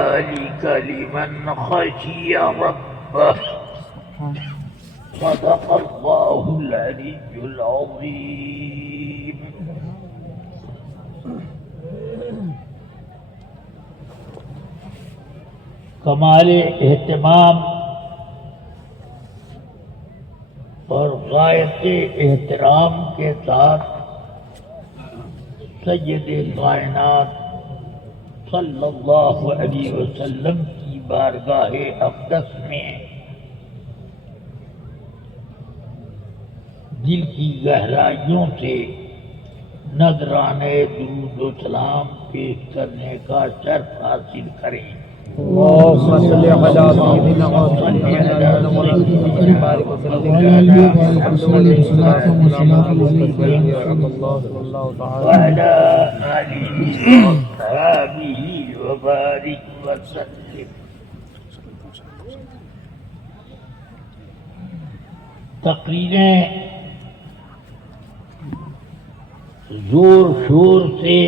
ذلك لمن خشي ربه صدق الله العلي العظيم. کمال اہتمام اور غایت احترام کے ساتھ سید کائنات صلی اللہ علیہ وسلم کی بارگاہ اقدس میں دل کی گہرائیوں سے نذرانے درود و سلام پیش کرنے کا شرف حاصل کریں. اللهم صل على سيدنا محمد بارك وسلم وعلى آله وصحبه وبارك وسلم. تقریریں زور شور سے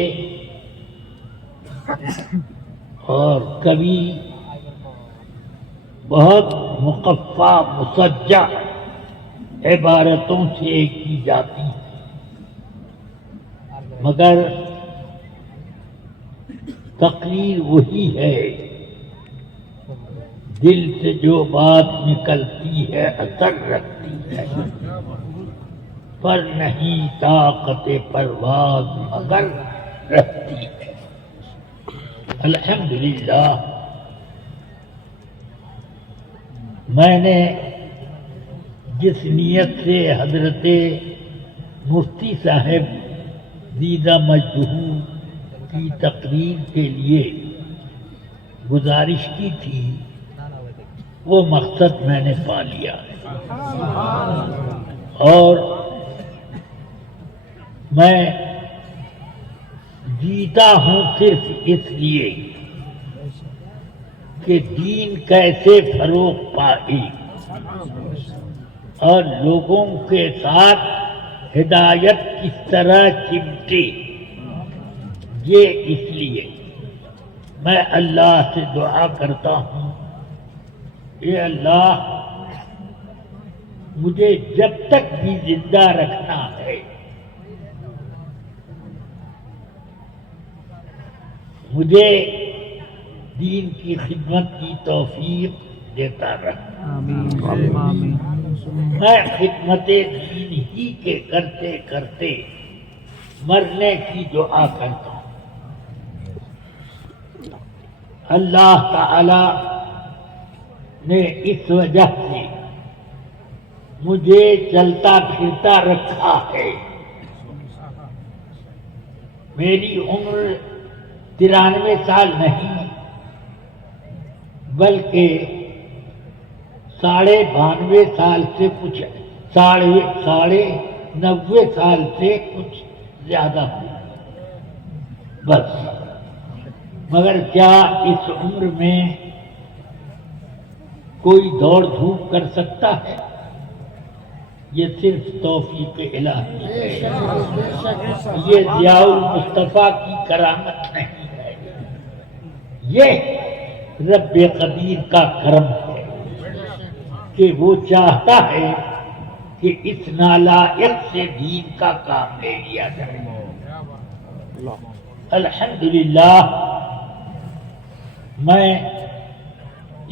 اور کبھی بہت مقفع مسجع عبارتوں سے کی جاتی ہیں، مگر تقریر وہی ہے دل سے جو بات نکلتی ہے اثر رکھتی ہے، پر نہیں طاقت پرواز مگر رکھتی ہے. الحمدللہ میں نے جس نیت سے حضرت مفتی صاحب دیدہ مجدہو کی تقریر کے لیے گزارش کی تھی وہ مقصد میں نے پا لیا ہے، اور میں جیتا ہوں صرف اس لیے کہ دین کیسے فروغ پائے اور لوگوں کے ساتھ ہدایت کس طرح چمٹے. یہ اس لیے میں اللہ سے دعا کرتا ہوں، اے اللہ مجھے جب تک بھی زندہ رکھنا ہے مجھے دین کی خدمت کی توفیق دیتا رہا. میں خدمت دین ہی کے کرتے کرتے مرنے کی دعا کرتا ہوں. اللہ تعالی نے اس وجہ سے مجھے چلتا پھرتا رکھا ہے. میری عمر 93 سال نہیں بلکہ 92.5 سال سے کچھ 90 سال سے کچھ زیادہ ہو بس. مگر کیا اس عمر میں کوئی دوڑ دھوپ کر سکتا ہے؟ یہ صرف توفیق الہی ہے، یہ ضیاء المصطفیٰ کی کرامت نہیں ہے، یہ رب قدیر کا کرم ہے کہ وہ چاہتا ہے کہ اس نالائق سے دین کا کام لے لیا جائے. الحمدللہ میں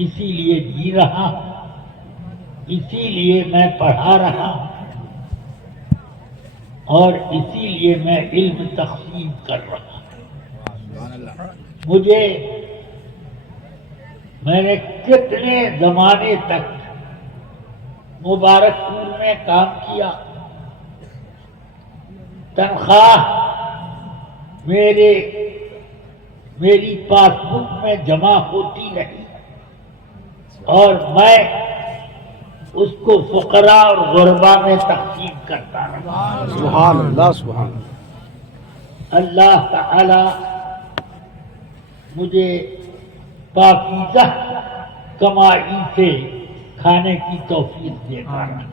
اسی لیے جی رہا ہوں، اسی لیے میں پڑھا رہا ہوں، اور اسی لیے میں علم تقسیم کر رہا ہوں. میں نے کتنے زمانے تک مبارک پور میں کام کیا، تنخواہ میری پاس بک میں جمع ہوتی نہیں اور میں اس کو فقراء اور غربا میں تقسیم کرتا رہا. سبحان اللہ سبحان اللہ تعالی مجھے پاکیزہ کمائی سے کھانے کی توفیق دیتا رہا.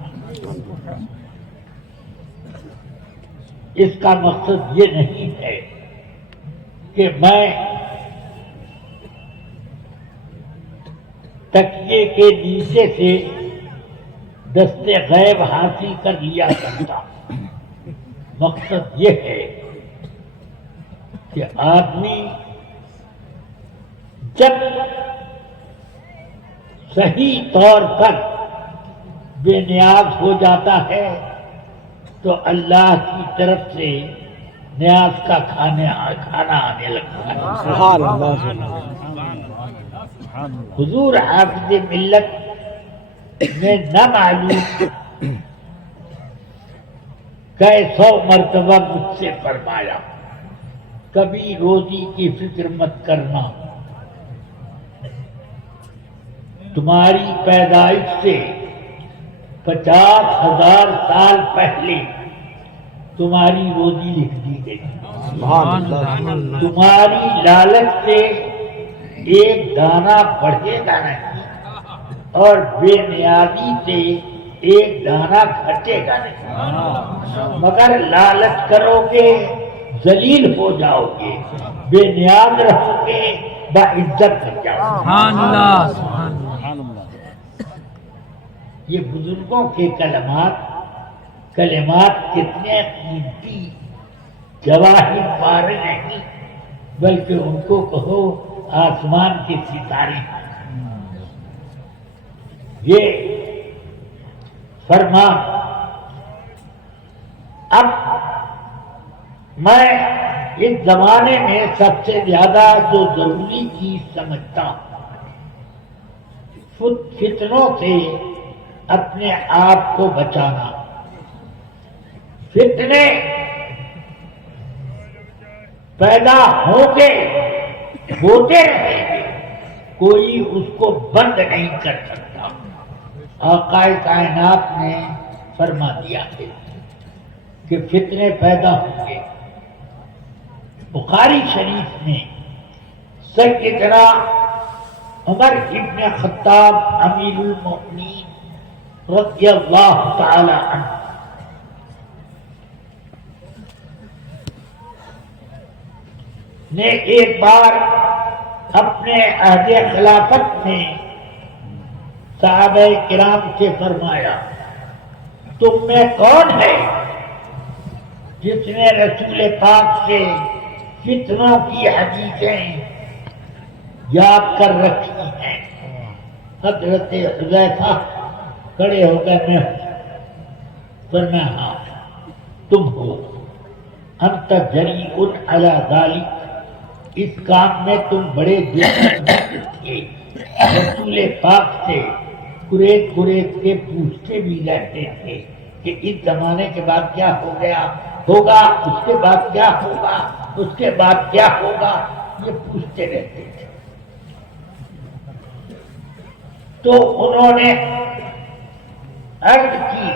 اس کا مقصد یہ نہیں ہے کہ میں تکیے کے نیچے سے دست غیب حاصل کر لیا کرتا۔ مقصد یہ ہے کہ آدمی جب صحیح طور پر بے نیاز ہو جاتا ہے تو اللہ کی طرف سے نیاز کا کھانا آنے لگتا ہے۔ سبحان اللہ حضور حافظ ملت نے نہ معلوم کئی 100 مرتبہ مجھ سے فرمایا کبھی روزی کی فکر مت کرنا، تمہاری پیدائش سے 50,000 سال پہلے تمہاری روزی لکھ دی گئی۔ سبحان اللہ تمہاری لالچ سے ایک دانہ بڑھے گا نہیں اور بے نیازی سے ایک دانہ گھٹے گا نہیں، مگر لالچ کرو گے ذلیل ہو جاؤ گے، بے نیاز رہو گے باعزت بن جاؤ گے۔ یہ بزرگوں کے کلمات کتنے قیمتی جواہر پار نہیں، بلکہ ان کو کہو آسمان کے ستارے۔ یہ فرمان اب میں اس زمانے میں سب سے زیادہ جو ضروری چیز سمجھتا ہوں، فتنوں سے اپنے آپ کو بچانا۔ فتنے پیدا ہوتے رہیں گے، کوئی اس کو بند نہیں کر سکتا۔ آقا کائنات نے فرما دیا ہے کہ فتنے پیدا ہوں گے۔ بخاری شریف میں سیدنا عمر ابن خطاب امیر المؤمنین رضی اللہ تعالی عنہ نے ایک بار اپنے عہد خلافت میں صحابہ کرام سے فرمایا، تم میں کون ہے جس نے رسول پاک سے فتنوں کی حدیثیں یاد کر رکھی ہیں؟ حضرت حذیفہ کھڑے ہو گئے، میں فرمایا ہاں تم ہو، انت جریء علی ذلک، اس کام میں تم بڑے دلچسپ تھے، رسول پاک سے قریش کے پوچھتے بھی رہتے تھے کہ اس زمانے کے بعد کیا ہوگا، اس کے بعد کیا ہوگا، اس کے بعد کیا ہوگا، یہ پوچھتے رہتے تھے۔ تو انہوں نے عرض کی،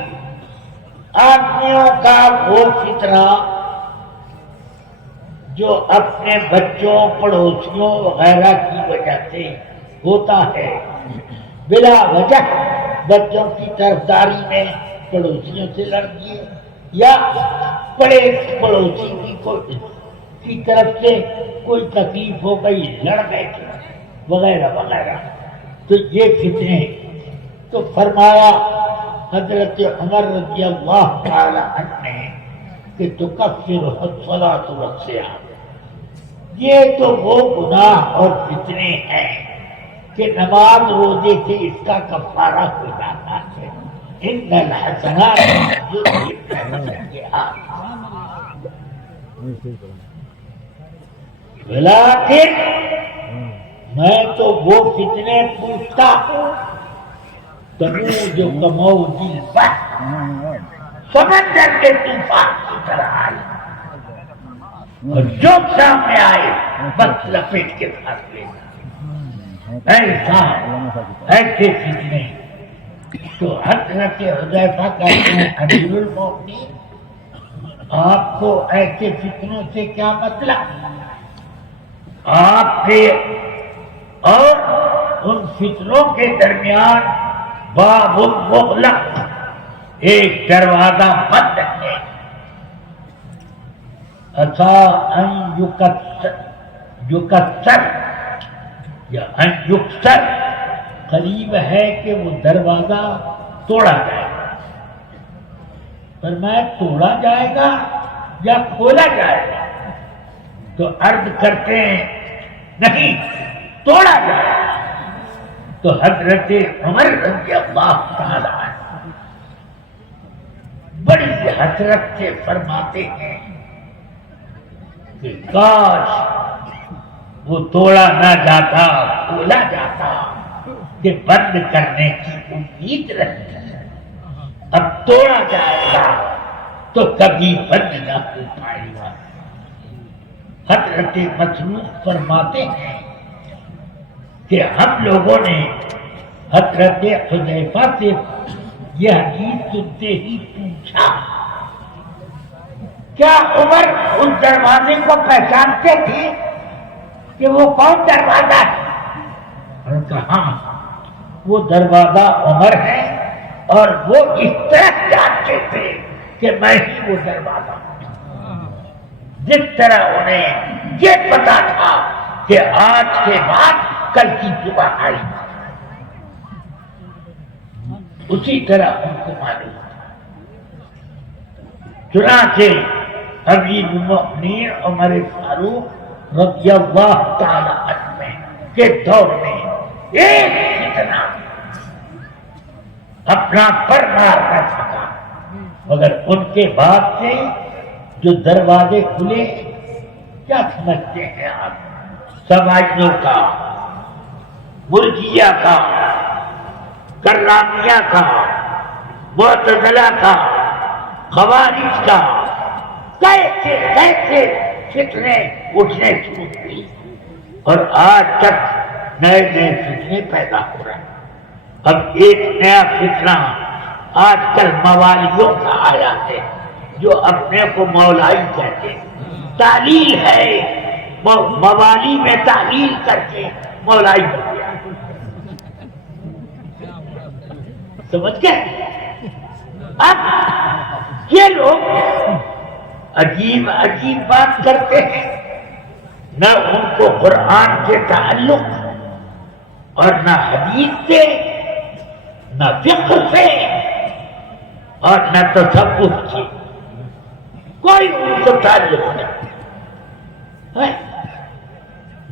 آدمیوں کا وہ فطرہ جو اپنے بچوں پڑوسیوں وغیرہ کی وجہ سے ہوتا ہے، بلا وجہ بچوں کی طرفداری میں پڑوسیوں سے لڑ دیے، یا بڑے پڑوسی کی طرف سے کوئی تکلیف ہو گئی لڑ بیٹھے وغیرہ وغیرہ، تو یہ فتنے۔ تو فرمایا حضرت عمر رضی اللہ تعالی عنہ نے کہ تکفر الصلاۃ والصیام، یہ تو وہ گناہ اور فتنے ہیں کہ نماز روزے سے اس کا کفارہ ہو جاتا ہے۔ ان الحسنات یذہبن السیئات، لیکن میں تو وہ فتنے پوچھتا ہوں تموج کموج البحر، سمندر کے طوفان کی طرح آئی، اور جو سامنے آئے بس لپیٹ کے پھنس لینا، ایسے فتنے۔ تو حضرت حذیفہ کہتے ہیں، امیر المؤمنین آپ کو ایسے فتنوں سے کیا مطلب؟ آپ کے اور ان فتنوں کے درمیان باب مغلق، ایک دروازہ بند ہے، عسى ان یکسر یا ان یکسر قریب ہے کہ وہ دروازہ توڑا جائے گا۔ فرمایا توڑا جائے گا یا کھولا جائے گا؟ تو عرض کرتے ہیں نہیں، توڑا جائے گا۔ تو حضرت عمر رضی اللہ تعالی عنہ بڑی حسرت سے فرماتے ہیں کہ کاش وہ توڑا نہ جاتا، کھولا جاتا، کہ بند کرنے کی امید رہتی ہے۔ اب توڑا جائے گا تو کبھی بند نہ ہو پائے گا۔ حضرت مسعود فرماتے ہیں کہ ہم لوگوں نے حضرت حذیفہ سے یہ حدیث سنتے ہی پوچھا کیا عمر اس دروازے کو پہچانتے تھے کہ وہ کون دروازہ ہے؟ اور کہا وہ دروازہ عمر ہے اور وہ اس طرح جانتے تھے کہ میں ہی وہ دروازہ ہوں، جس طرح انہیں یہ پتا تھا کہ آج کے بعد کل کی صبح آئی، اسی طرح ان کو معلوم تھا۔ چنانچہ امیر المؤمنین عمر فاروق رضی اللہ تعالی عنہ کے دور میں ایک فتنہ اپنا پر مار نہ سکا، مگر ان کے بعد سے جو دروازے کھلے، کیا سمجھتے ہیں آپ؟ سماجیوں کا، مرجیہ کا، کرامیہ کا، معتزلہ کا، خوارج کا، کیسے کیسے فتنے اٹھنے شروع ہوئی، اور آج تک نئے نئے فتنے پیدا ہو رہے ہیں۔ اب ایک نیا فتنہ آج کل موالیوں کا آیا ہے، جو اپنے کو مولائی کہتے ہیں، تعلیل ہے، موالی میں تعلیل کر کے مولائی بن گیا۔ سمجھ گئے؟ اب یہ لوگ عجیب عجیب بات کرتے ہیں، نہ ان کو قرآن سے تعلق اور نہ حدیث سے، نہ فقہ سے اور نہ تصوف سے، کوئی ان کو تعلق نہیں۔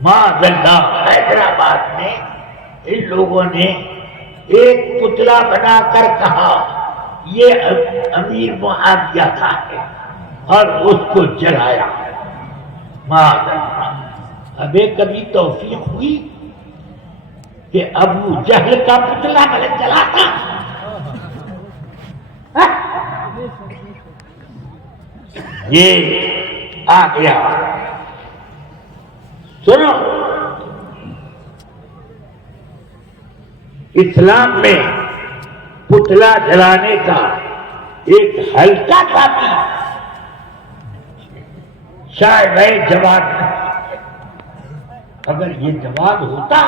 معاذ اللہ حیدرآباد میں ان لوگوں نے ایک پتلا بنا کر کہا یہ امیر معاویہ کا ہے اور اس کو جلایا۔ معاذ اللہ، ابھی کبھی توفیق ہوئی کہ ابو جہل کا پتلا بھلے جلاتا؟ یہ آ گیا۔ سنو، اسلام میں پتلا جلانے کا ایک ہلکا سا بھی شاید جواب نہیں۔ اگر یہ جواب ہوتا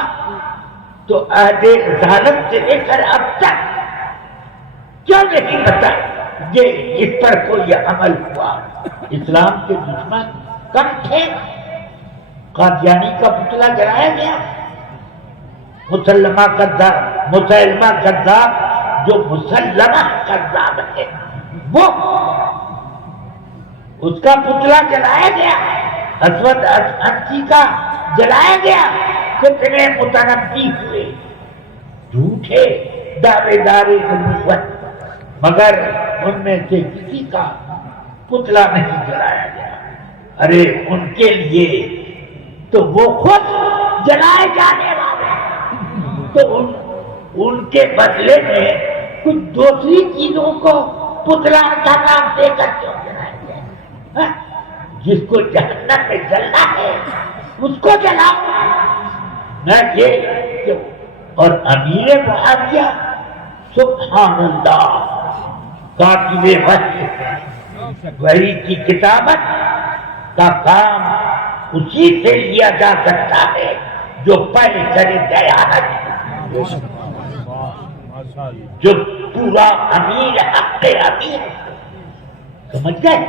تو عہد رسالت سے لے کر اب تک کیوں نہیں بتا یہ اس پر کوئی عمل ہوا؟ اسلام کے دشمن کم تھے؟ قادیانی کا پتلا جلایا گیا، مسلمہ کذاب جو مسلمہ کذاب ہے وہ اس کا پتلا جلایا گیا، اسود انسی کا جلایا گیا۔ کتنے متنبی ہوئے، جھوٹے دعوے دار نبوت، مگر ان میں سے کسی کا پتلا نہیں جلایا گیا۔ ارے ان کے لیے تو وہ خود جلائے جانے والے، تو ان کے بدلے میں کچھ دوسری چیزوں کو پتلا کا نام دے کر کیوں جلائے گئے؟ جس کو جہنم میں جلنا ہے اس کو جلاؤ، نہ یہ۔ اور امیر معاویہ سبحان اللہ کاتب وحی کی کتابت کا کام اسی سے لیا جا سکتا ہے جو پہلے کرے دیانت، جو پورا امیر حق امیر۔ سمجھ گئے؟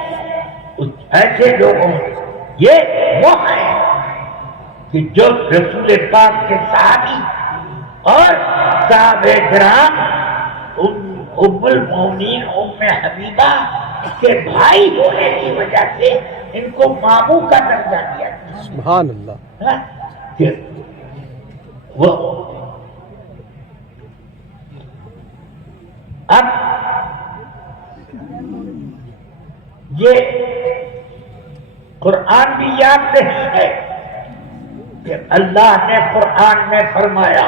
ایسے لوگوں یہ وہ ہیں کہ جو رسول پاک کے صحابی اور صاحب کرام ام المومنین ام حبیبہ کے بھائی ہونے کی وجہ سے ان کو ماموں کا درجہ دیا گیا. سبحان اللہ. کہ وہ اب یہ قرآن بھی یاد نہیں ہے کہ اللہ نے قرآن میں فرمایا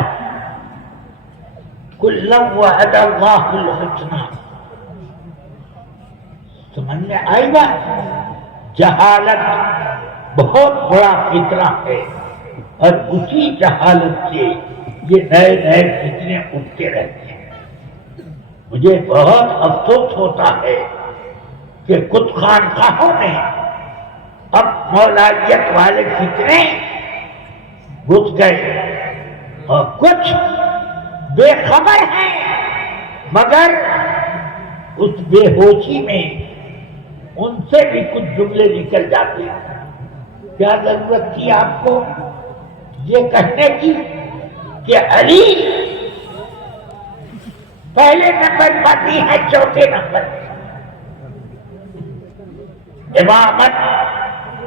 کُلًّا وعد اللہ الحسنى. سمجھ میں آئی بات؟ جہالت بہت بڑا فتنہ ہے اور اسی جہالت سے یہ نئے نئے فتنے اٹھتے رہتے ہیں. مجھے بہت افسوس ہوتا ہے کہ کچھ خانقاہوں میں اب مولائیت والے فتنے گھس گئے اور کچھ بے خبر ہیں مگر اس بے ہوشی میں ان سے بھی کچھ جملے نکل جاتے ہیں. کیا ضرورت تھی آپ کو یہ کہنے کی کہ علی پہلے نمبر پر بھی ہے چوتھے نمبر پر امامت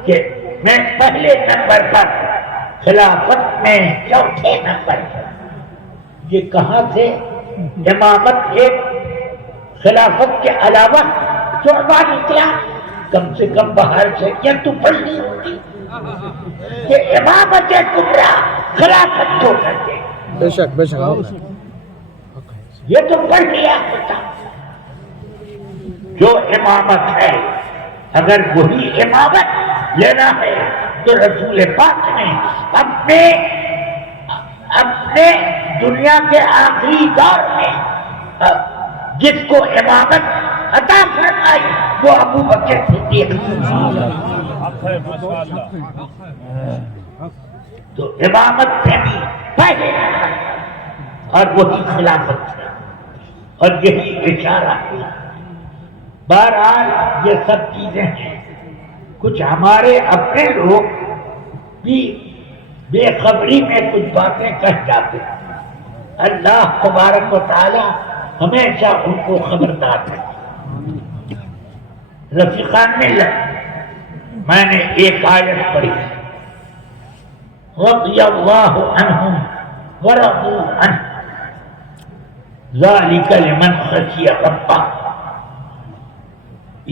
کے میں پہلے نمبر پر خلافت میں چوتھے نمبر پر. یہ کہاں سے امامت ایک خلافت کے علاوہ چوبا نکلا؟ کم سے کم باہر سے کیا تو پڑھنی ہوتی کہ امامت کبریٰ خلافت چھوڑ کر کے. بے شک بے شک. یہ تو پڑھ لیا ہوتا. جو امامت ہے اگر وہی امامت لینا ہے تو رسول پاک نے اپنے دنیا کے آخری دور میں جس کو امامت عطا فرمائی وہ ابو بکر صدیق. تو امامت سے بھی پہلے اور وہی خلافت ہے اور یہی اشارہ ہے. بہرحال یہ سب چیزیں ہیں. کچھ ہمارے اپنے لوگ بھی بے خبری میں کچھ باتیں کہہ جاتے ہیں. اللہ تبارک و تعالی ہمیشہ ان کو خبردار ہے. رفیقان میں نے ایک آیت پڑھی رضی اللہ عنہم ورضوا عنہ ذالک لمن خشی ربہ.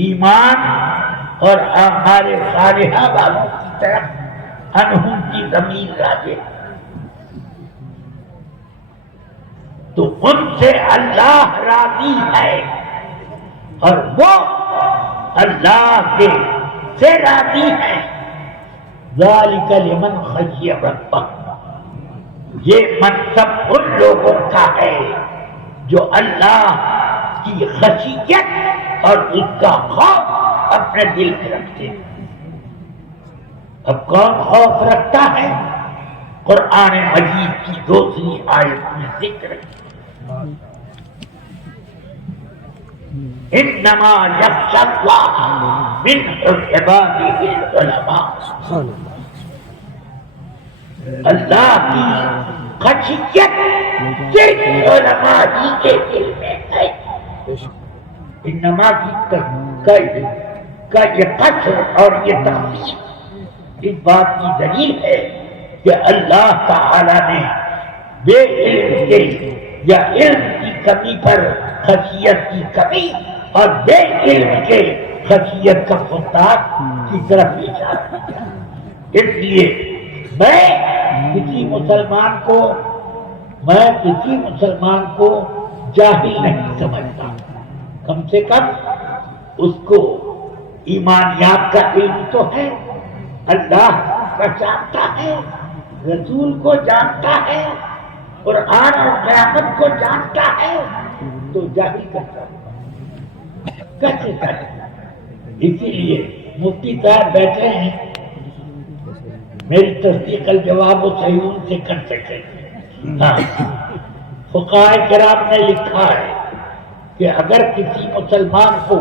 ایمان اور اعمال صالحہ والوں کی طرف انہم کی ضمیر راجع تو ان سے اللہ راضی ہے اور وہ اللہ سے راضی ہے. ذالک لمن خشی ربہ. یہ منصب ان لوگوں کا ہے جو اللہ کی خشیت اور اس کا خوف اپنے دل میں رکھتے ہیں. اب کون خوف رکھتا ہے؟ قرآن مجید کی دوسری آیت میں ذکر ہے انما یخشی اللہ من عبادہ العلماء. اللہ کی خشیت صرف علماء ہی کے دل میں ہے. انما کا یہ قصر اور یہ تخصیص اس بات کی دلیل ہے کہ اللہ تعالی نے بے علم کے یا علم کی کمی پر خشیت کی کمی اور بے علم کے خشیت کا فتاق کی طرف اشارہ کیا. اس لیے میں کسی مسلمان کو جاہل نہیں سمجھتا. کم سے کم اس کو ایمانیات کا علم تو ہے, اللہ کا جانتا ہے, رسول کو جانتا ہے, قرآن اور قیامت کو جانتا ہے, تو جاہل کرتا ہے کیسے کرے. اسی لیے مفتی صاحب بیٹھے ہیں, میری تصدیق الجواب و صحیح ان سے کر سکے. ہاں, فقہاء کرام نے لکھا ہے کہ اگر کسی مسلمان کو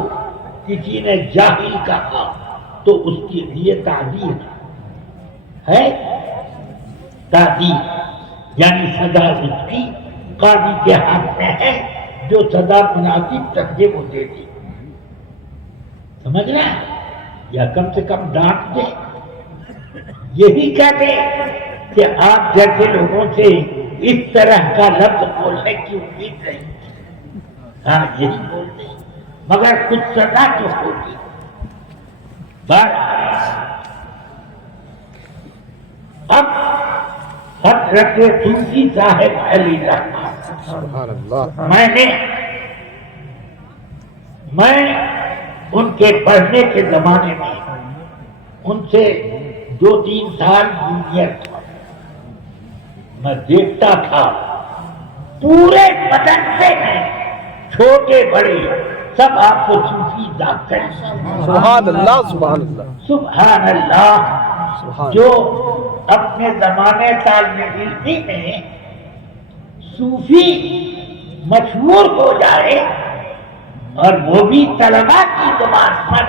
کسی نے جاہل کہا تو اس کے لیے تعزیر ہے, تعزیر یعنی سزا اس کی قاضی کے ہاتھ میں ہے، جو سزا مناسب سمجھے وہ دے دی، سمجھ رہے ہیں؟ یا کم سے کم ڈانٹ دے، یہی کہتے کہ آپ جیسے لوگوں سے اس طرح کا لفظ بولنے کی امید نہیں، ہاں یہی بولتے، مگر کچھ سزا تو ہوگی۔ اب حضرت صوفی صاحب علی رحمۃ سبحان اللہ، میں ان کے پڑھنے کے زمانے میں ان سے 2-3 سال جونیئر تھا، میں دیکھتا تھا پورے مدرسے میں چھوٹے بڑے سب آپ کو صوفی جانتے ہیں۔ سبحان اللہ، سبحان اللہ، سبحان اللہ، سبحان جو اپنے زمانے طالب علمی میں صوفی مشہور ہو جائے اور وہ بھی طلباء کی زبان پر،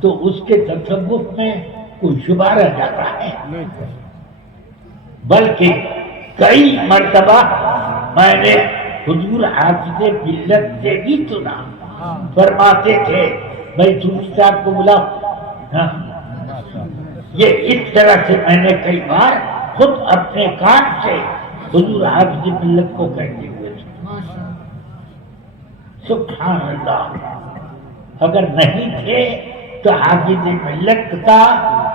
تو اس کے تصوف میں کوئی شبہ رہ جاتا ہے۔ بلکہ کئی مرتبہ میں نے حضور حافظ ملت سے بھی سنا، فرماتے تھے بھائی صوفی صاحب کو بلاؤ۔ ہاں، یہ اس طرح سے میں نے کئی بار خود اپنے کان سے حضور حافظ ملت کو کہتے ہوئے سنا۔ سبحان اللہ، اگر نہیں تھے تو حافظ ملت کا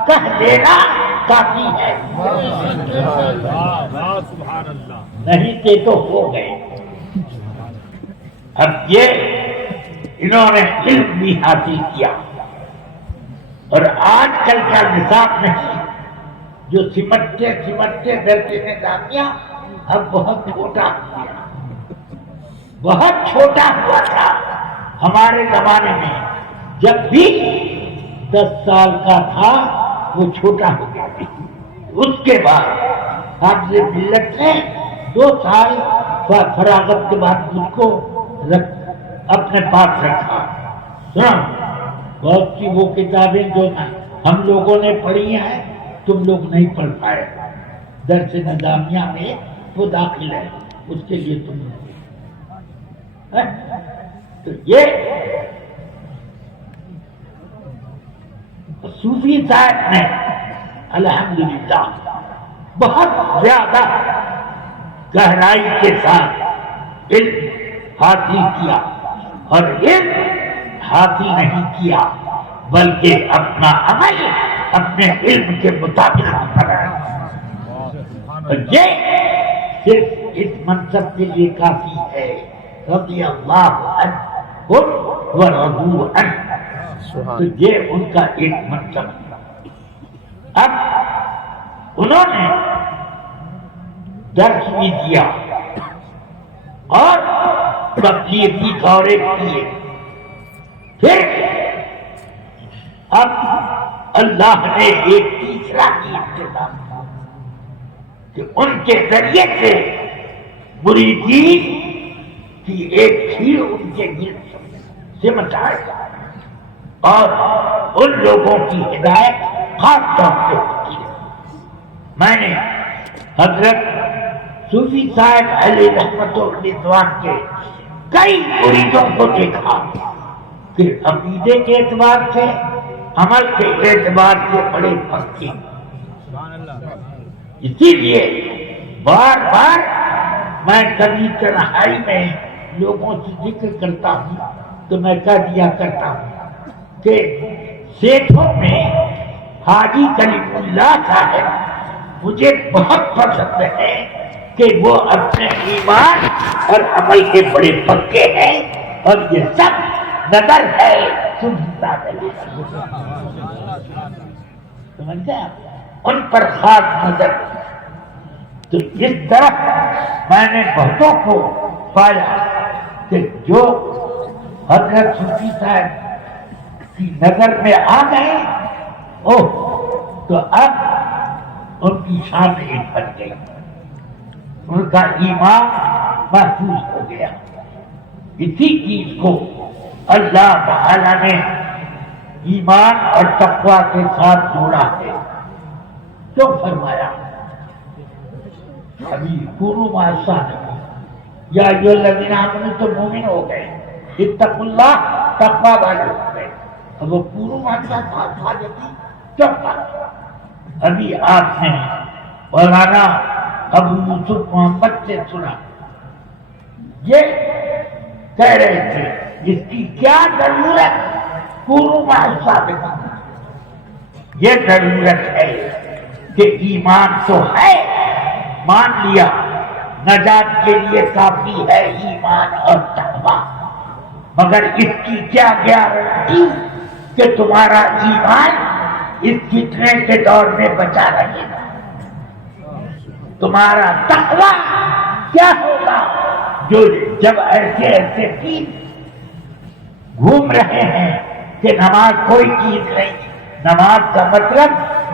کہہ دینا کافی ہے، نہیں تھے تو ہو گئے۔ اب یہ انہوں نے علم بھی حاصل کیا، اور آج کل کا نصاب نہیں، جو سمٹتے سمٹتے درجے میں داخلہ اب بہت چھوٹا ہو گیا، بہت چھوٹا ہوا تھا ہمارے زمانے میں، جب بھی 10 سال کا تھا وہ چھوٹا ہو گیا۔ اس کے بعد حافظ ملت نے 2 سال فراغت کے بعد مجھ کو اپنے پاس رکھا۔ سنا بہت سی وہ کتابیں جو ہم لوگوں نے پڑھی ہیں تم لوگ نہیں پڑھ پائے، درس نظامیہ میں وہ داخل ہے، اس کے لیے تم تو یہ صوفی صاحب نے الحمدللہ بہت زیادہ گہرائی کے ساتھ علم حاصل کیا، اور علم حاصل نہیں کیا بلکہ اپنا عمل اپنے علم کے مطابق بنایا، اور یہ صرف اس منصب کے لیے کافی ہے، رضی اللہ عنہم ورضوا عنہ، تو یہ ان کا ایک منصب ہے۔ اب انہوں نے درس بھی دیا اور تبلیغی دورے کیے، پھر اب اللہ نے ایک تیسرا بھی انتظام کیا کہ ان کے ذریعے سے مریدین کی ایک بھیڑ ان کے گرد سمٹ آئے اور ان لوگوں کی ہدایت خاص طور سے ہوتی ہے۔ میں نے حضرت صوفی صاحب علیہ رحمت و رضوان کے کئی مریدوں کو دیکھا کہ عقیدے کے اعتبار سے، عمل کے اعتبار سے بڑے پکے، اسی لیے بار بار میں کبھی تنہائی میں لوگوں سے ذکر کرتا ہوں تو میں کہہ دیا کرتا ہوں کہ سیٹھوں میں حاجی کلیم اللہ صاحب مجھے بہت پسند ہے کہ وہ اپنے ایمان اور عمل کے بڑے پکے ہیں، اور یہ سب نظر ہے سمجھتے ہیں ان پر خاص نظر۔ تو اس طرح میں نے بہتوں کو پایا کہ جو حضرت صوفی صاحب کی نظر میں آ گئے تو اب ان کی شان ایک بن گئی، ان کا ایمان محفوظ ہو گیا۔ اسی چیز کو اللہ تعالی نے ایمان اور تقویٰ کے ساتھ جوڑا ہے، تو فرمایا ابھی گرو ماسا نے یا ایھا الذین آمنوا تو مومن ہو گئے، اتقوا اللہ تقوی والے ہو گئے۔ اب وہ پورو مانتا تھا جبھی چپ کر۔ ابھی آپ نے مولانا ابو یوسف محمد سے سنا، یہ کہہ رہے تھے اس کی کیا ضرورت پورو ثابت، یہ ضرورت ہے کہ ایمان تو ہے، مان لیا، نجات کے لیے کافی ہے ایمان اور تقویٰ، مگر اس کی کیا گارنٹی کہ تمہارا ایمان اس فتنے کے دور میں بچا رہے گا؟ تمہارا تقویٰ کیا ہوگا جو جب ایسے ایسے دین گھوم رہے ہیں کہ نماز کوئی چیز نہیں، نماز کا مطلب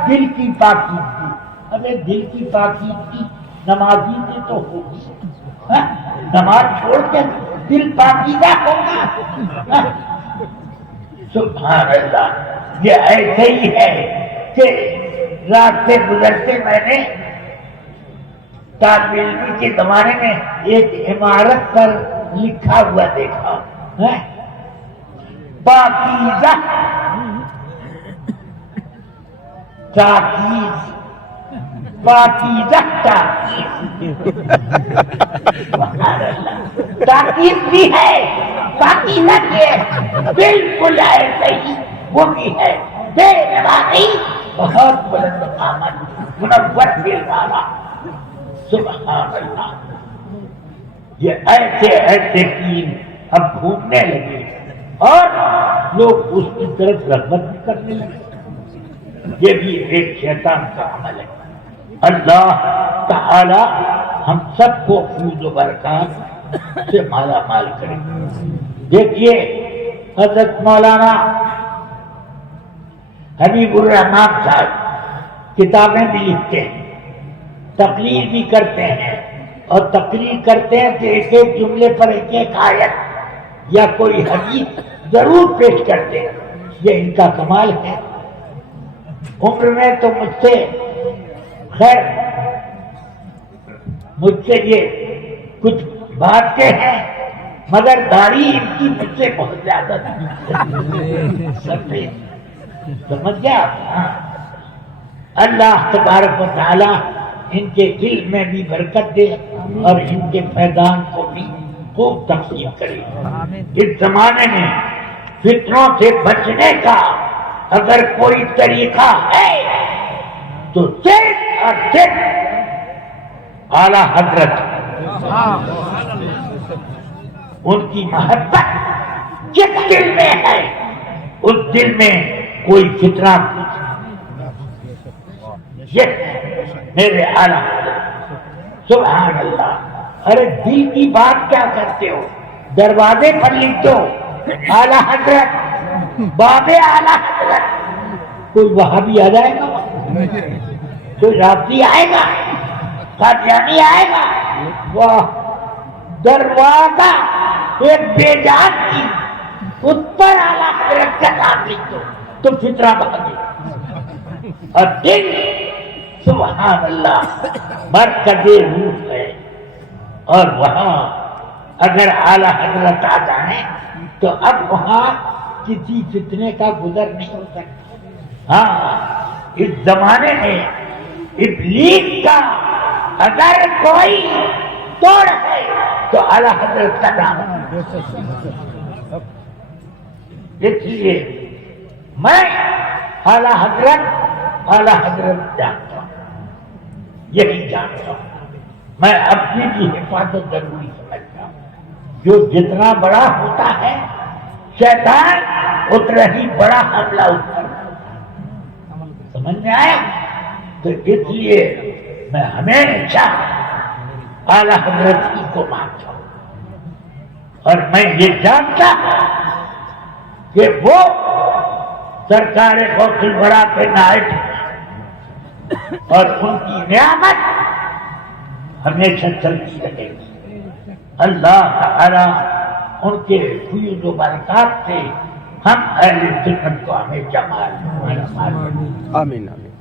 دل کی پاکیزگی۔ ابے دل کی پاکیزگی نمازی سے تو ہوگی، نماز چھوڑ کے دل پاکیزہ ہوگا؟ سبحان اللہ، یہ ایسے ہی ہے کہ رات سے گزرتے میں نے طالب علمی کے زمانے میں ایک عمارت پر لکھا ہوا دیکھا، پاکیزہ تاکیز، پاکیزہ تاکیز، تاکیز بھی ہے، پاکیزہ بھی ہے، بالکل ایسے ہی وہ بھی ہے، بے نمازی بہت بلند قامت منور دل والا۔ سبحان اللہ، یہ ایسے ایسے دین اب گھومنے لگے اور لوگ اس کی طرف رغبت بھی کرنے لگے، یہ بھی ایک شیطان کا عمل ہے۔ اللہ تعالی ہم سب کو فیض و برکات سے مالا مال کرے۔ دیکھیے حضرت مولانا حبیب الرحمان صاحب کتابیں بھی لکھتے ہیں، تقریر بھی کرتے ہیں، اور تقریر کرتے ہیں تو ایک ایک جملے پر ایک ایک آیت یا کوئی حدیث ضرور پیش کرتے ہیں، یہ ان کا کمال ہے۔ عمر میں تو مجھ سے خیر مجھ سے یہ کچھ باتیں ہیں، مگر داڑھی ان کی مجھ سے بہت زیادہ تھی، سمجھ گیا آپ؟ اللہ تبارک و تعالی ان کے دل میں بھی برکت دے اور ان کے فیضان کو بھی خوب تقسیم کرے۔ اس زمانے میں فتنوں سے بچنے کا اگر کوئی طریقہ ہے تو صرف اور صرف اعلیٰ حضرت، ان کی محبت جس دل میں ہے اس دل میں کوئی فتنہ میرے اعلیٰ حضرت، سبحان اللہ۔ ارے دل کی بات کیا کرتے ہو؟ دروازے پر لکھ دو اعلیٰ حضرت، باب اعلیٰ حضرت، کوئی وہابی آ جائے گا، کوئی رافضی آئے گا، قادیانی آئے گا؟ واہ، دروازہ ایک بے جان کی، اس پر اعلیٰ حضرت کا نام لکھ دو تو فتنہ بھاگے۔ اور دل سبحان اللہ مرکز روح ہے، اور وہاں اگر اعلیٰ حضرت آ جائیں تو اب وہاں کسی فتنے کا گزر نہیں ہو سکتا۔ ہاں، اس زمانے میں ابلیس کا اگر کوئی توڑ ہے تو اعلیٰ حضرت کا نام ہے۔ اس لیے میں اعلیٰ حضرت جانتا ہوں، یہی جانتا ہوں، میں اپنی بھی حفاظت ضروری سمجھتا ہوں۔ جو جتنا بڑا ہوتا ہے شیطان اتنا ہی بڑا حملہ اترتا ہے، سمجھ میں آیا؟ تو اس لیے میں ہمیشہ اعلیٰ حضرت ہی کو مانتا ہوں، اور میں یہ جانتا ہوں کہ وہ سرکار غوث الورا کے نائب اور ان کی نعمت ہمیشہ چلتی رہے گی۔ اللہ تعالی ان کے فیض و برکات سے ہم اہل سنت کو ہمیشہ آمین آمین۔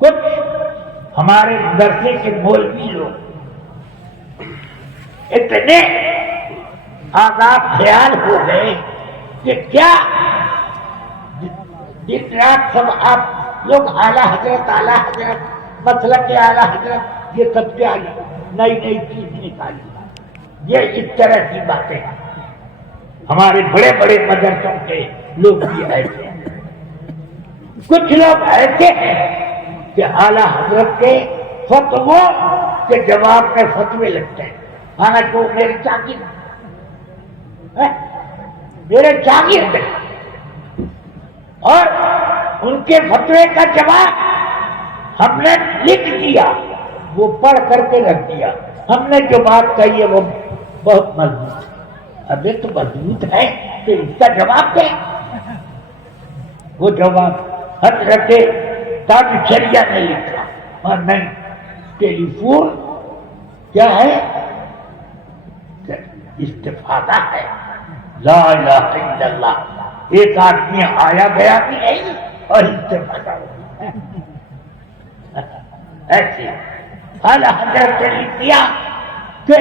کچھ ہمارے مدرسے کے مولوی لوگ اتنے آزاد خیال ہو گئے کہ کیا دن رات سب آپ لوگ اعلیٰ حضرت مسلک اعلیٰ حضرت یہ سب سے نئی نئی چیز نکالی. یہ اس طرح کی باتیں ہمارے بڑے بڑے مدرسوں کے لوگ بھی ایسے ہیں. کچھ لوگ ایسے ہیں کہ اعلیٰ حضرت کے فتووں کے جواب میں فتوے لگتے ہیں. حالانکہ وہ میرے شاگرد ہیں اور ان کے فتوے کا جواب ہم نے لکھ دیا, وہ پڑھ کر کے رکھ دیا. ہم نے جو بات کہی ہے وہ بہت مضبوط ہے. ابھی تو مضبوط ہے کہ اس کا جواب دیں. وہ جواب حضرت تاج شریعہ نے لکھا اور نہیں ٹیلی فون کیا ہے, استفادہ ہے. لا الہ الا اللہ. ایک آدمی آیا گیا بھی نہیں اور استفادہ ہو گیا. ایسے اعلیٰ حضرت نے لکھ دیا کہ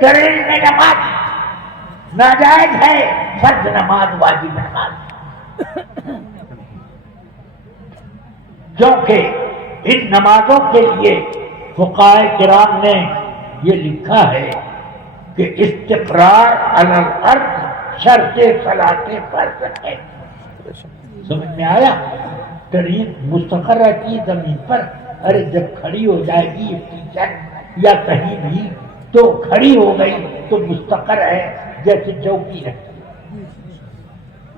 ٹرین میں نماز ناجائز ہے, فرض نماز واجب نماز. کیونکہ ان نمازوں کے لیے فقہائے کرام نے یہ لکھا ہے کہ استقرار علی الارض شرط صلاۃ فرض ہے. سمجھ میں آیا؟ ٹرین مستقر رہتی ہے زمین پر. ارے جب کھڑی ہو جائے گی اسٹیشن یا کہیں بھی تو کھڑی ہو گئی تو مستقر ہے جیسے چوکی رہتی,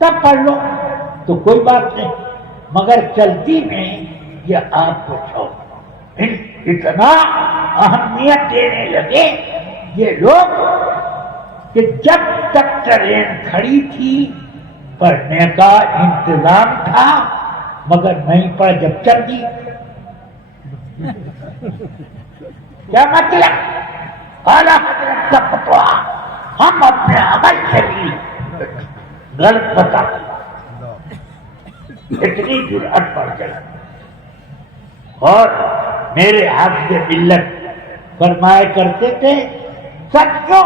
تب پڑھ لو تو کوئی بات نہیں. مگر چلتی میں یہ آپ کو شوق اتنا اہمیت دینے لگے یہ لوگ کہ جب تک ٹرین کھڑی تھی پڑھنے کا انتظام تھا مگر نہیں پڑھ جب چل دی. کیا مطلب؟ اعلیٰ حضرت کا فتویٰ ہم اپنے عمل سے بھی غلط بتا اتنی جرأت بڑھ گئی. اور میرے حافظ ملت فرمایا کرتے تھے صدیوں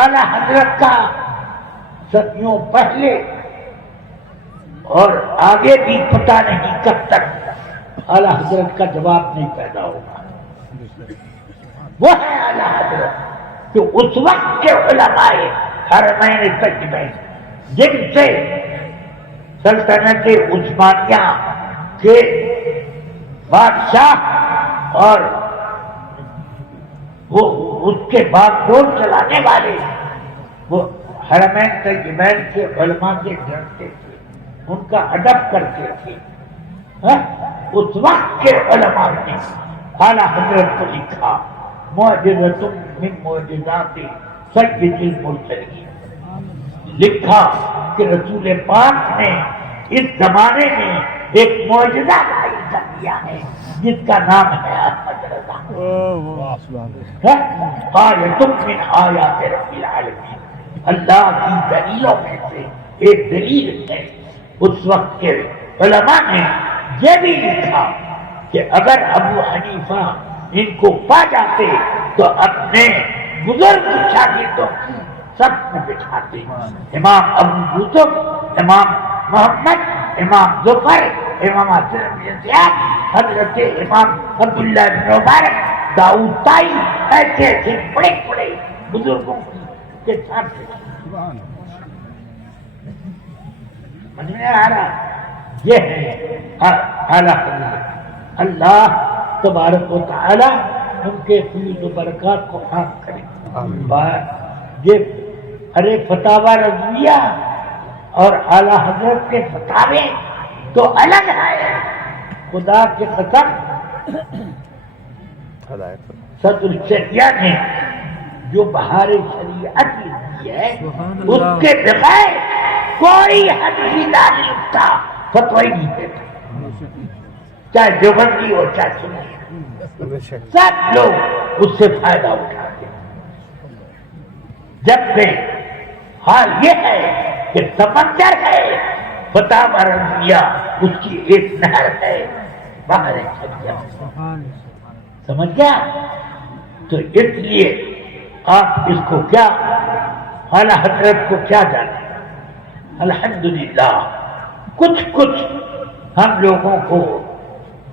اعلیٰ حضرت کا صدیوں پہلے اور آگے بھی پتہ نہیں کب تک اعلیٰ حضرت کا جواب نہیں پیدا ہوگا. وہ ہے اعلیٰ حضرت کہ اس وقت کے علماء حرمین تجمعین جن سے سلطنت عثمانیہ کے بادشاہ اور وہ اس کے بعد دور چلانے والے وہ حرمین تجمعین کے علماء سے ڈرتے تھے, ان کا ادب کرتے تھے. اس وقت کے علماء نے اعلیٰ حضرت کو لکھا معجزۃ من معجزات سید المرسلین. لکھا کہ رسول پاک نے اس زمانے میں ایک معجزہ ظاہر کر دیا ہے جس کا نام ہے احمد رضا. آیۃ من آیات رب العالمین, اللہ کی دلیلوں میں سے ایک دلیل ہے. اس وقت کے علماء نے یہ بھی لکھا کہ اگر ابو حنیفہ ان کو پا جاتے تو اپنے بزرگ شاگردوں کی سب میں بٹھاتے. امام ابو یوسف, امام محمد, امام ظفر, امام حسن بن زیاد, حضرت امام عبداللہ بن مبارک, داؤد طائی, ایسے ایسے بڑے بڑے بزرگوں کے ساتھ. سمجھ میں آ رہا؟ یہ ہے اعلیٰ حضرت. اللہ تبارک و تعالی ان کے فیض و برکات کو عام کرے. یہ ارے فتاوی رضویہ اور اعلیٰ حضرت کے فتاوے تو الگ ہے. خدا کے قسم صدر شریعہ نے جو بہار شریعت دی ہے اس کے بغیر کوئی حدیث نہیں اٹھتا, فتوی نہیں دیتا, چاہے دیوبندی ہو چاہے سنی, سب لوگ اس سے فائدہ اٹھاتے. جب سے حال یہ ہے کہ سمندر ہے فتاوی رضویہ اس کی ایک نہر ہے بہار شریعہ. سمجھ گیا؟ تو اس لیے آپ اس کو کیا اعلیٰ حضرت کو کیا جانے؟ الحمدللہ کچھ ہم لوگوں کو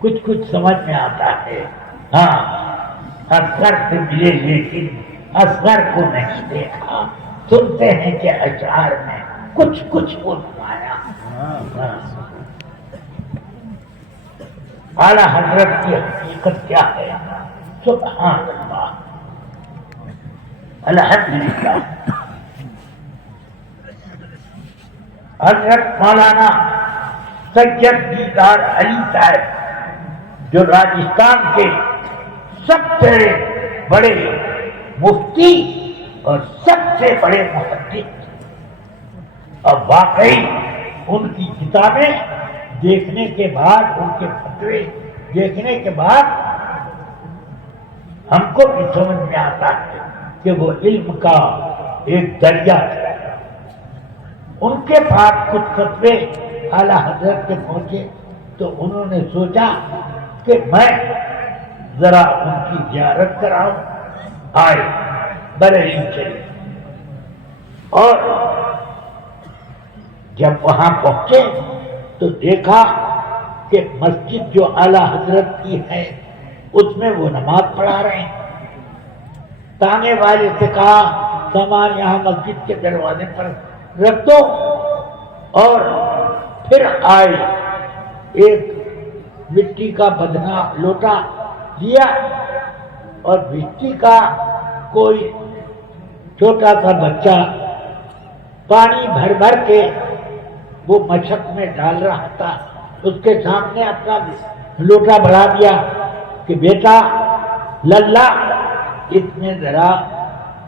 کچھ سمجھ میں آتا ہے. ہاں اصغر سے ملے لیکن اصغر کو نہیں دیکھا. سنتے ہیں کہ اشعار میں کچھ فرمایا. اعلیٰ حضرت کی حقیقت کیا ہے؟ سبحان اللہ الحمدللہ. حضرت مولانا سید دیدار علی صاحب جو راجستھان کے سب سے بڑے مفتی اور سب سے بڑے محدث، اور واقعی ان کی کتابیں دیکھنے کے بعد، ان کے فتوے دیکھنے کے بعد ہم کو بھی سمجھ میں آتا ہے کہ وہ علم کا ایک دریا ہے. ان کے پاس کچھ فتوے اعلیٰ حضرت کے پہنچے تو انہوں نے سوچا کہ میں ذرا ان کی زیارت کراؤں. آئے بریلی چلے، اور جب وہاں پہنچے تو دیکھا کہ مسجد جو اعلیٰ حضرت کی ہے اس میں وہ نماز پڑھا رہے ہیں. تانے والے سے کہا سامان یہاں مسجد کے دروازے پر رکھ دو، اور پھر آئے ایک مٹی کا بدنا لوٹا لیا اور مٹی کا کوئی چھوٹا سا بچہ پانی بھر کے وہ مشق میں ڈال رہا تھا. اس کے سامنے اپنا لوٹا بڑھا دیا کہ بیٹا للہ اس میں ذرا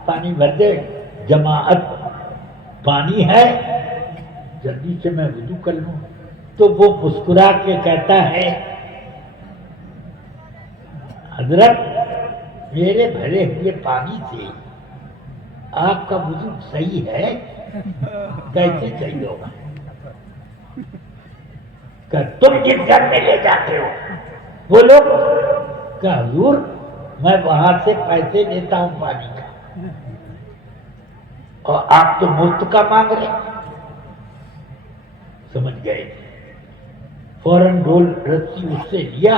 پانی بھر دے، جماعت پانی ہے، جلدی سے میں وضو کر لوں. تو وہ مسکرا کے کہتا ہے حضرت میرے بھرے ہوئے پانی سے آپ کا وضو صحیح ہے؟ کیسے صحیح ہوگا؟ کہ تم جس گھر میں لے جاتے ہو وہ لوگ کہ حضور میں وہاں سے پیسے لیتا ہوں پانی کا، اور آپ تو مفت کا مانگ رہے. سمجھ گئے؟ فوراً ڈول رسی اس سے لیا،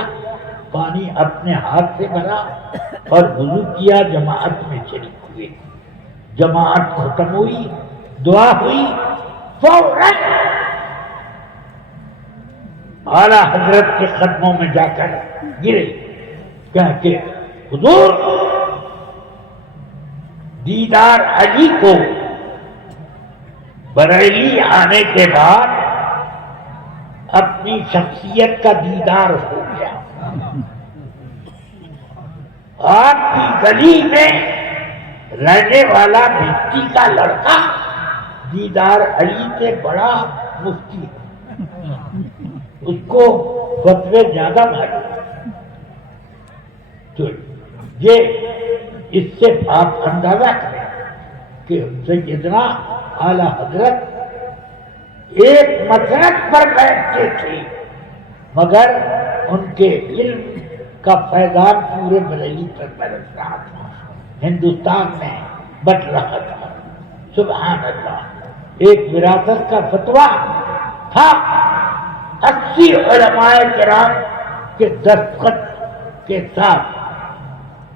پانی اپنے ہاتھ سے بھرا اور وضو کیا، جماعت میں شریک ہوئے. جماعت ختم ہوئی، دعا ہوئی، فوراً اعلیٰ حضرت کے قدموں میں جا کر گرے، کہہ کے حضور دیدار علی کو بریلی آنے کے بعد اپنی شخصیت کا دیدار ہو گیا. آپ کی گلی میں رہنے والا مٹی کا لڑکا دیدار علی سے بڑا مفتی ہے، اس کو فتوے زیادہ معلوم. تو یہ اس سے آپ اندازہ کریں کہ سیدنا اعلیٰ حضرت ایک مسلک پر بیٹھتے تھے مگر ان کے علم کا فیضان پورے بریلی پر برس رہا تھا، ہندوستان میں بٹ رہا تھا. سبحان اللہ. ایک وراثت کا فتویٰ تھا، 80 علماء کرام کے دستخط کے ساتھ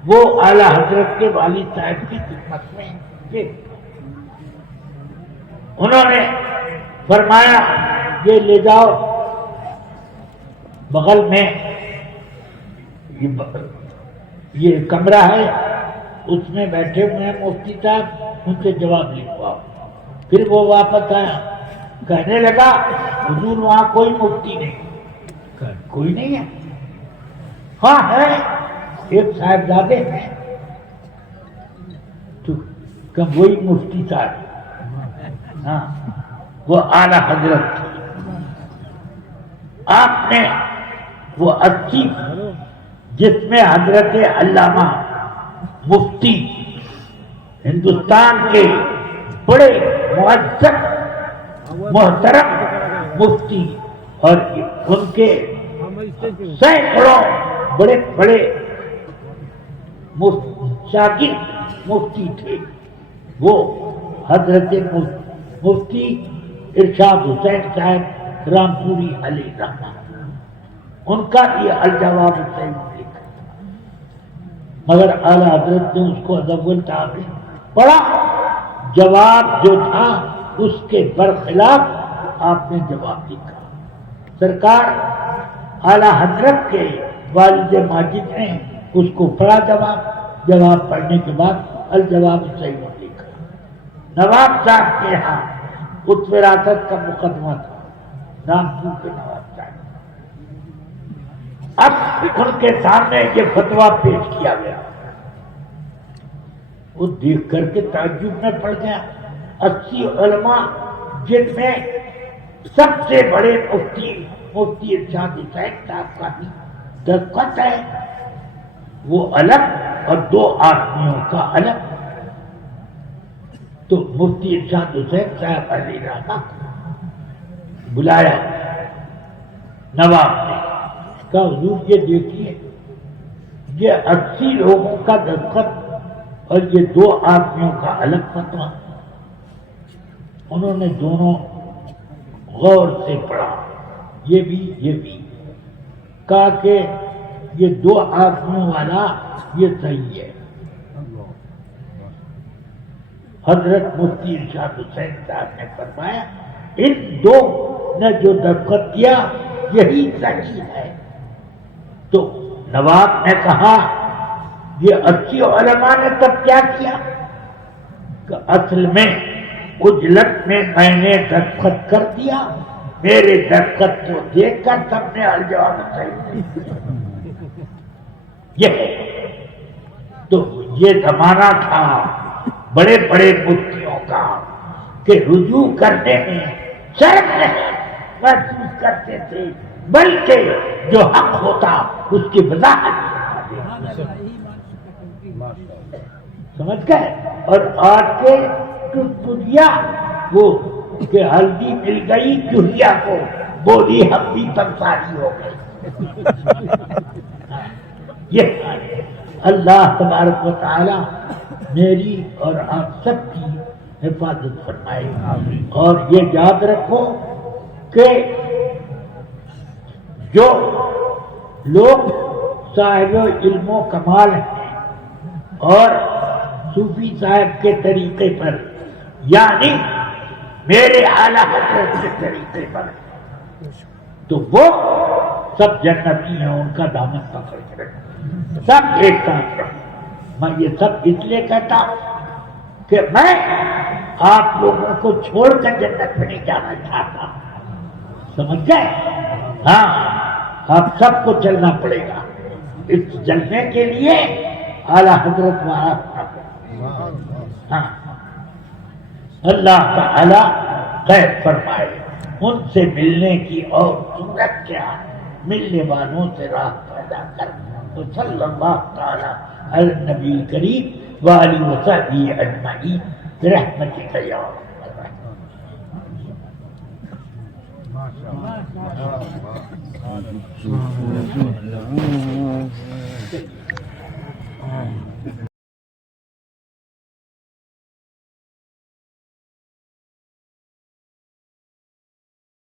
وہ اعلیٰ حضرت کے والد صاحب کی خدمت میں تھے. انہوں نے فرمایا یہ لے جاؤ بغل میں یہ کمرہ ہے، اس میں بیٹھے ہوئے ہیں مفتی صاحب، ان سے جواب لکھواؤ. پھر وہ واپس آیا، کہنے لگا حضور وہاں کوئی مفتی نہیں. کوئی نہیں ہے؟ ہاں ہے، ایک صاحبزادے ہیں. تو کہ وہی مفتی صاحب، ہاں وہ اعلیٰ حضرت تھے. آپ نے وہ 80 جس میں حضرت علامہ مفتی ہندوستان کے بڑے معزز محترم مفتی اور ان کے سینکڑوں بڑے بڑے شاگرد مفتی تھے، وہ حضرت مفتی ارشاد حسین صاحب رامپوری علیہ رحمہ، ان کا یہ الجواب الصحیح لکھا، مگر اعلیٰ حضرت نے اس کو ادب التعبیر پڑھا، جواب جو تھا اس کے برخلاف آپ نے جواب لکھا۔ سرکار اعلیٰ حضرت کے والد ماجد نے اس کو پڑھا، جواب پڑھنے کے بعد الجواب صحیح لکھا۔ نواب صاحب کے ہاں اس وراثت کا مقدمہ تھا، رامپور کے نواب صاحب، اب ان کے سامنے یہ فتویٰ پیش کیا گیا، وہ دیکھ کر کے تعجب میں پڑ گیا۔ 80 علماء جن میں سب سے بڑے مفتی ارشاد حسین صاحب کا بھی دستخط ہے، وہ الگ اور 2 آدمیوں کا الگ، تو مفتی ارشاد حسین صاحب علیہ رحمہ کو بلایا نواب نے، کہا حضور یہ دیکھیے، یہ 80 لوگوں کا دستخط اور یہ 2 آدمیوں کا الگ فتویٰ۔ انہوں نے دونوں غور سے پڑھا، یہ بھی کہا کہ یہ 2 آدمیوں والا یہ صحیح ہے۔ حضرت مفتی ارشاد حسین صاحب نے فرمایا ان 2 نے جو دستخط کیا یہی صحیح ہے۔ تو نواب نے کہا یہ 80 علماء نے تب کیا کیا کہ اصل میں عجلت میں نے دستخط کر دیا، میرے دستخط کو دیکھ کر سب نے الجواب صحیح یہ ہے۔ تو یہ زمانہ تھا بڑے بڑے مفتیوں کا کہ رجوع کرنے میں شرم نہیں محسوس کرتے تھے، بلکہ جو حق ہوتا اس کی وضاحت سمجھ گئے۔ اور آج کے ٹٹپٹیا وہ کہ ہلدی مل گئی چوہیا کو، بولی ہم بھی تمساری ہو گئی۔ یہ اللہ تبارک و تعالی میری اور آپ سب کی حفاظت فرمائے۔ اور یہ یاد رکھو کہ جو لوگ صاحب علم و کمال ہیں اور صوفی صاحب کے طریقے پر، یعنی میرے اعلیٰ حضرت کے طریقے پر، تو وہ سب جنتی ہیں، ان کا دامن پکڑ کے رکھو، سب ایک ساتھ رکھو۔ میں یہ سب اس لیے کہتا ہوں کہ میں آپ لوگوں کو چھوڑ کر جنت میں نہیں جانا چاہتا، سمجھ گئے؟ ہاں آپ سب کو چلنا پڑے گا، اس چلنے کے لیے اعلیٰ حضرت وہاں، ہاں اللہ تعالی خیر فرمائے۔ ان سے ملنے کی اور صورت کیا، ملنے والوں سے راہ پیدا کر۔ تو صلی اللہ تعالی علی النبی الکریم وآلہ وصحبہ اجمعین برحمتک یا ارحم الراحمین۔